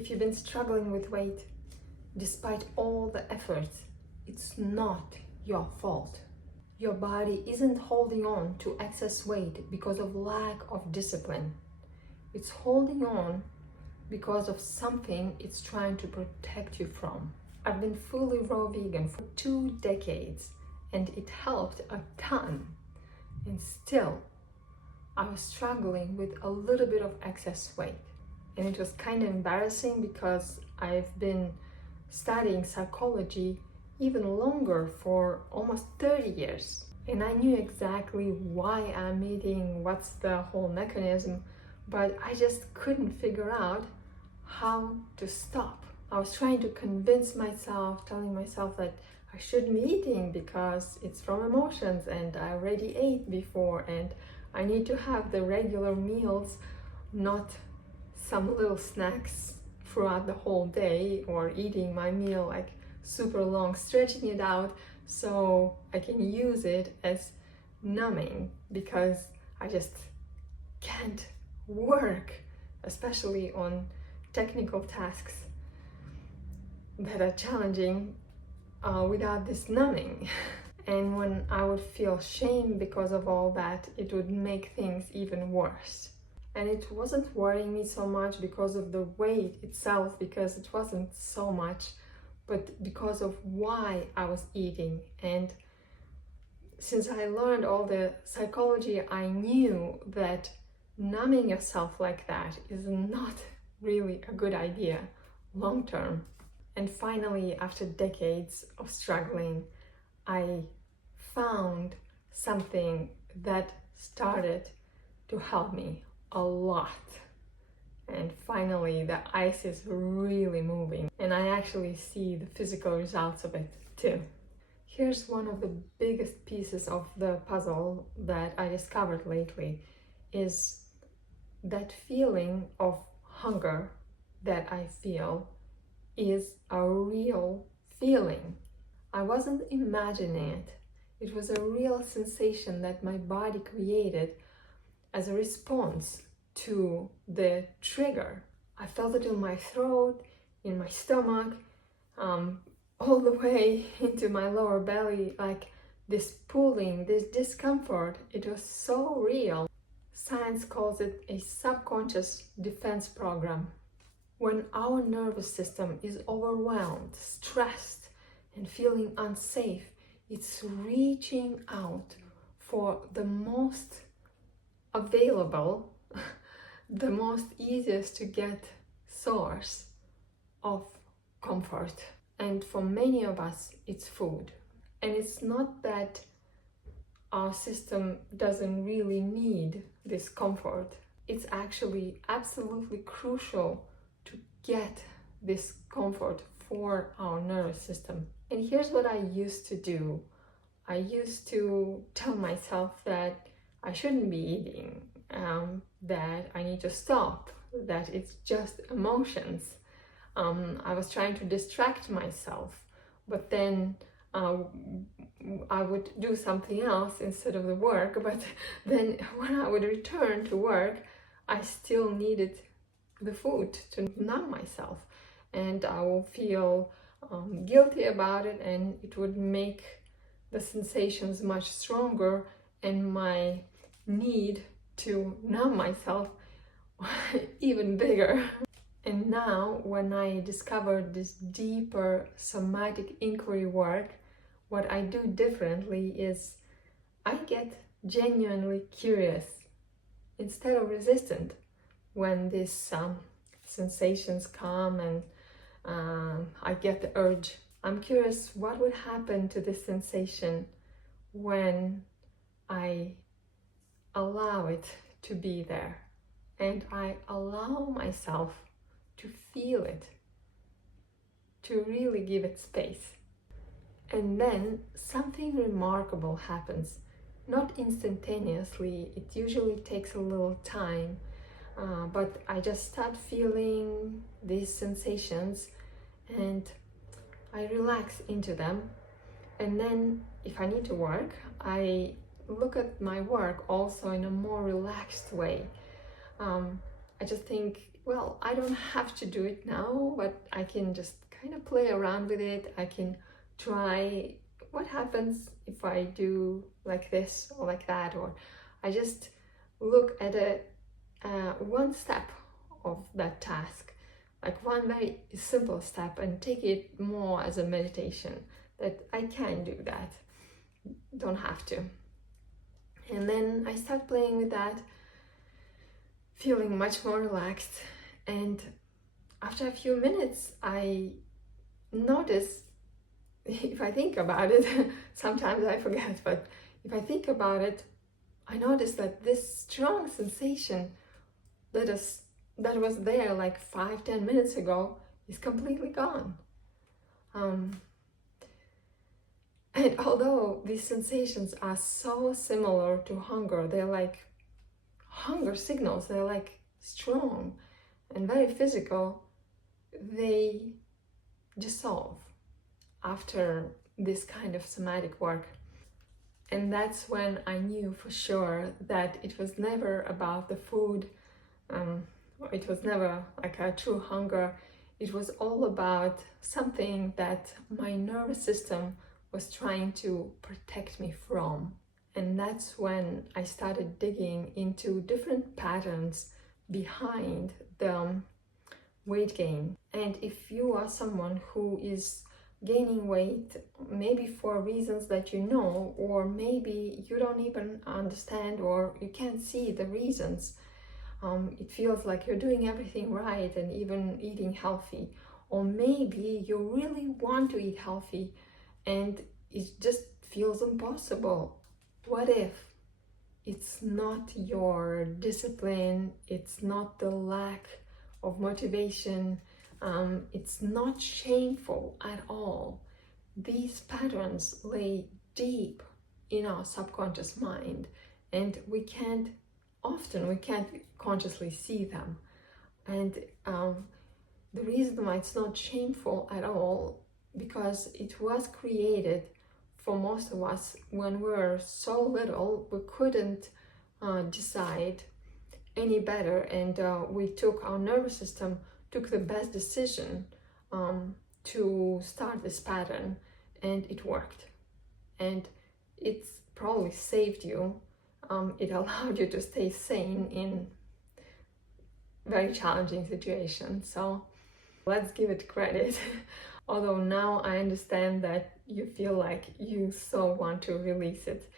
If you've been struggling with weight, despite all the efforts, it's not your fault. Your body isn't holding on to excess weight because of lack of discipline. It's holding on because of something it's trying to protect you from. I've been fully raw vegan for 2 decades and it helped a ton. And still, I was struggling with a little bit of excess weight. And it was kind of embarrassing because I've been studying psychology even longer, for almost 30 years. And I knew exactly why I'm eating, what's the whole mechanism, but I just couldn't figure out how to stop. I was trying to convince myself, telling myself that I shouldn't be eating because it's from emotions and I already ate before and I need to have the regular meals, not some little snacks throughout the whole day, or eating my meal like super long, stretching it out so I can use it as numbing, because I just can't work, especially on technical tasks that are challenging without this numbing. And when I would feel shame because of all that, it would make things even worse. And it wasn't worrying me so much because of the weight itself, because it wasn't so much, but because of why I was eating. And since I learned all the psychology, I knew that numbing yourself like that is not really a good idea long term. And finally, after decades of struggling, I found something that started to help me a lot. And finally, the ice is really moving, and I actually see the physical results of it too. Here's one of the biggest pieces of the puzzle that I discovered lately, is that feeling of hunger that I feel is a real feeling. I wasn't imagining it. It was a real sensation that my body created as a response to the trigger. I felt it in my throat, in my stomach, all the way into my lower belly, like this pulling, this discomfort. It was so real. Science calls it a subconscious defense program. When our nervous system is overwhelmed, stressed, and feeling unsafe, it's reaching out for the most available, the most easiest to get source of comfort. And for many of us, it's food. And it's not that our system doesn't really need this comfort. It's actually absolutely crucial to get this comfort for our nervous system. And here's what I used to do. I used to tell myself that I shouldn't be eating, that I need to stop, that it's just emotions. I was trying to distract myself, but then I would do something else instead of the work. But then when I would return to work, I still needed the food to numb myself, and I will feel guilty about it, and it would make the sensations much stronger and my need to numb myself even bigger. And now, when I discovered this deeper somatic inquiry work, what I do differently is I get genuinely curious instead of resistant when these sensations come and I get the urge. I'm curious what would happen to this sensation when I allow it to be there, and I allow myself to feel it, to really give it space. And then something remarkable happens. Not instantaneously, it usually takes a little time, but I just start feeling these sensations and I relax into them. And then if I need to work, I look at my work also in a more relaxed way. I just think well, I don't have to do it now, but I can just kind of play around with it. I can try what happens if I do like this or like that, or I just look at one step of that task, like one very simple step, and take it more as a meditation, that I can do that, don't have to. And then I start playing with that, feeling much more relaxed. And after a few minutes, I notice, if I think about it, sometimes I forget, but if I think about it, I notice that this strong sensation that was there like 5-10 minutes ago is completely gone. And although these sensations are so similar to hunger, they're like hunger signals, they're like strong and very physical, they dissolve after this kind of somatic work. And that's when I knew for sure that it was never about the food, it was never like a true hunger. It was all about something that my nervous system was trying to protect me from. And that's when I started digging into different patterns behind the weight gain. And if you are someone who is gaining weight, maybe for reasons that you know, or maybe you don't even understand, or you can't see the reasons, it feels like you're doing everything right and even eating healthy, or maybe you really want to eat healthy and it just feels impossible. What if it's not your discipline, it's not the lack of motivation, it's not shameful at all. These patterns lay deep in our subconscious mind, and we can't consciously see them. And the reason why it's not shameful at all, because it was created for most of us when we were so little, we couldn't decide any better, and our nervous system took the best decision to start this pattern, and it worked, and it's probably saved you. It allowed you to stay sane in very challenging situations. So let's give it credit. Although now I understand that you feel like you so want to release it.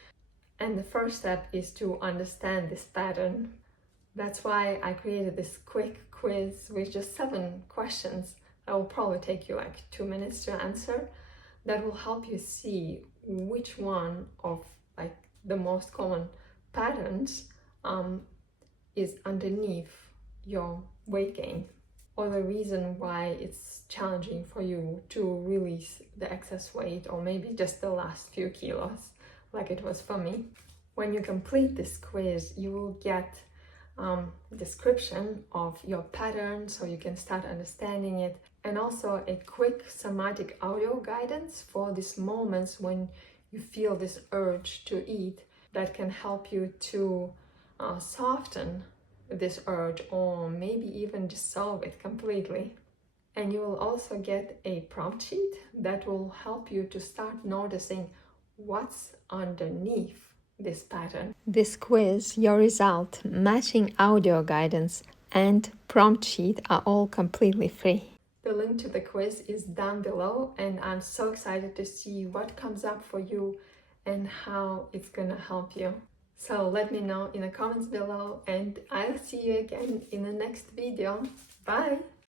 And the first step is to understand this pattern. That's why I created this quick quiz with just 7 questions that will probably take you like 2 minutes to answer, that will help you see which one of like the most common patterns is underneath your weight gain, or the reason why it's challenging for you to release the excess weight, or maybe just the last few kilos like it was for me. When you complete this quiz, you will get a description of your pattern so you can start understanding it, and also a quick somatic audio guidance for these moments when you feel this urge to eat, that can help you to soften this urge, or maybe even dissolve it completely. And you will also get a prompt sheet that will help you to start noticing what's underneath this pattern. This quiz, your result, matching audio guidance, and prompt sheet are all completely free. The link to the quiz is down below, and I'm so excited to see what comes up for you and how it's gonna help you. So let me know in the comments below, and I'll see you again in the next video. Bye!